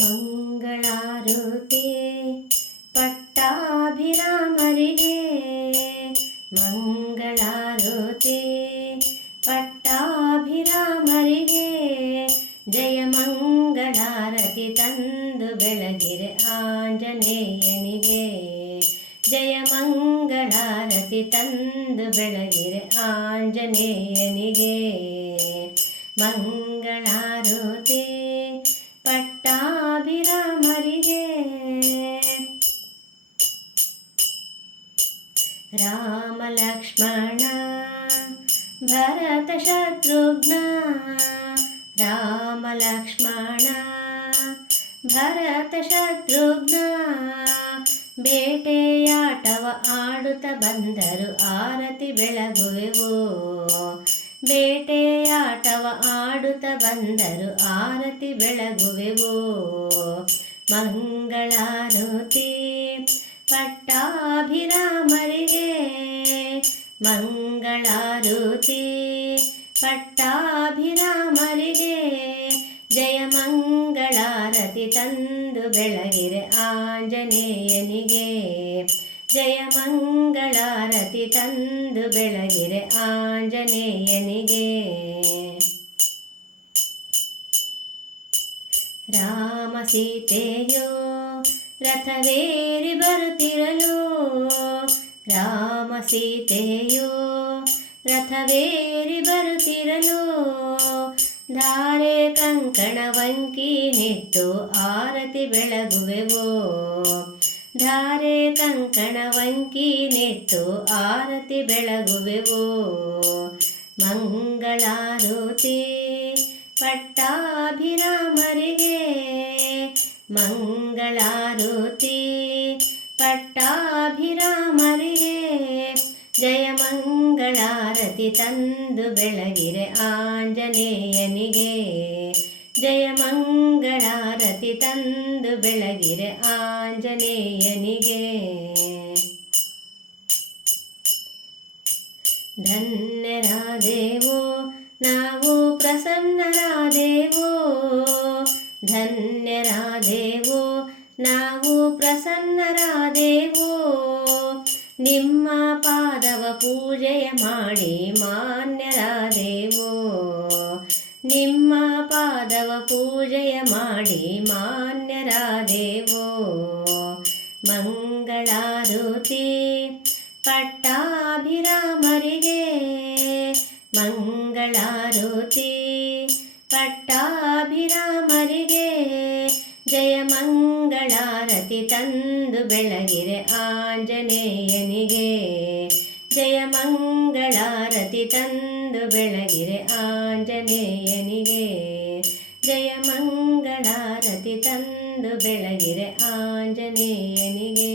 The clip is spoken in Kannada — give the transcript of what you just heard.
ಮಂಗಳಾರತಿ ಪಟ್ಟಾಭಿರಾಮರಿಗೆ, ಮಂಗಳಾರತಿ ಪಟ್ಟಾಭಿರಾಮರಿಗೆ, ಜಯ ಮಂಗಳಾರತಿ ತಂದು ಬೆಳಗಿರೆ ಆಂಜನೇಯನಿಗೆ, ಜಯ ಮಂಗಳಾರತಿ ತಂದು ಬೆಳಗಿರೆ ಆಂಜನೇಯನಿಗೆ. ಮಂಗಳಾರತಿ ಪಟ್ಟಾಭಿರಾಮರಿಗೆ, ರಾಮ ಲಕ್ಷ್ಮಣ ಭರತ ಶತ್ರುಘ್ನ, ರಾಮ ಲಕ್ಷ್ಮಣ ಭರತ ಶತ್ರುಘ್ನ, ಬೇಟೆಯಾಟವ ಆಡುತ್ತ ಬಂದರು ಆರತಿ ಬೆಳಗುವೆವು, ಬೇಟೆಯಾಟವ ಆಡುತ್ತ ಬಂದರು ಆರತಿ ಬೆಳಗುವೆವು. ಮಂಗಳಾರತಿ ಪಟ್ಟಾಭಿರಾಮರಿಗೆ, ಮಂಗಳಾರತಿ ಪಟ್ಟಾಭಿರಾಮರಿಗೆ, ಜಯ ಮಂಗಳಾರತಿ ತಂದು ಬೆಳಗಿರೆ ಆಂಜನೇಯನಿಗೆ, ಜಯ ಮಂಗಳಾರತಿ ತಂದು ಬೆಳಗಿರೆ ಆಂಜನೇಯನಿಗೆ. ರಾಮ ಸೀತೆಯೋ ರಥವೇರಿ ಬರುತ್ತಿರಲು, ರಾಮ ಸೀತೆಯೋ ರಥವೇರಿ ಬರುತ್ತಿರಲು, ಧಾರೆ ಕಂಕಣವಂಕಿ ನಿಟ್ಟು ಆರತಿ ಬೆಳಗುವೆವು, ಧಾರೆ ಕಂಕಣವಂಕಿ ನಿಟ್ಟು ಆರತಿ ಬೆಳಗುವೆವು. ಮಂಗಳಾರತಿ ಪಟ್ಟಾಭಿರಾಮರಿಗೆ, ಮಂಗಳಾರತಿ ಪಟ್ಟಾಭಿರಾಮರಿಗೆ, ಜಯ ಮಂಗಳಾರತಿ ತಂದು ಬೆಳಗಿರೆ ಆಂಜನೇಯನಿಗೆ, ಜಯ ಮಂಗಳಾರತಿ ತಂದು ಬೆಳಗಿರೆ ಆಂಜನೇಯನಿಗೆ. ಧನ್ಯರಾದೆವು ನಾವು ಪ್ರಸನ್ನರಾದೆವು, ಧನ್ಯರಾದೆವು ನಾವು ಪ್ರಸನ್ನರಾದೆವು, ನಿಮ್ಮ ಪಾದವ ಪೂಜೆಯ ಮಾಡಿ ಮಾನ್ಯರಾದೆವು, ನಿಮ್ಮ ಪಾದವ ಪೂಜೆಯ ಮಾಡಿ ಮಾನ್ಯರಾದೆವು. ಮಂಗಳಾರತಿ ಪಟ್ಟಾಭಿರಾಮರಿಗೆ, ಮಂಗಳಾರತಿ ಪಟ್ಟಾಭಿರಾಮರಿಗೆ, ಜಯ ಮಂಗಳಾರತಿ ತಂದು ಬೆಳಗಿರೆ ಆಂಜನೇಯನಿಗೆ, ಜಯ ಮಂಗಳಾರತಿ ತಂದು ಬೆಳಗಿರೆ ಆಂಜನೇಯನಿಗೆ, ಜಯ ಮಂಗಳಾರತಿ ತಂದು ಬೆಳಗಿರೆ ಆಂಜನೇಯನಿಗೆ.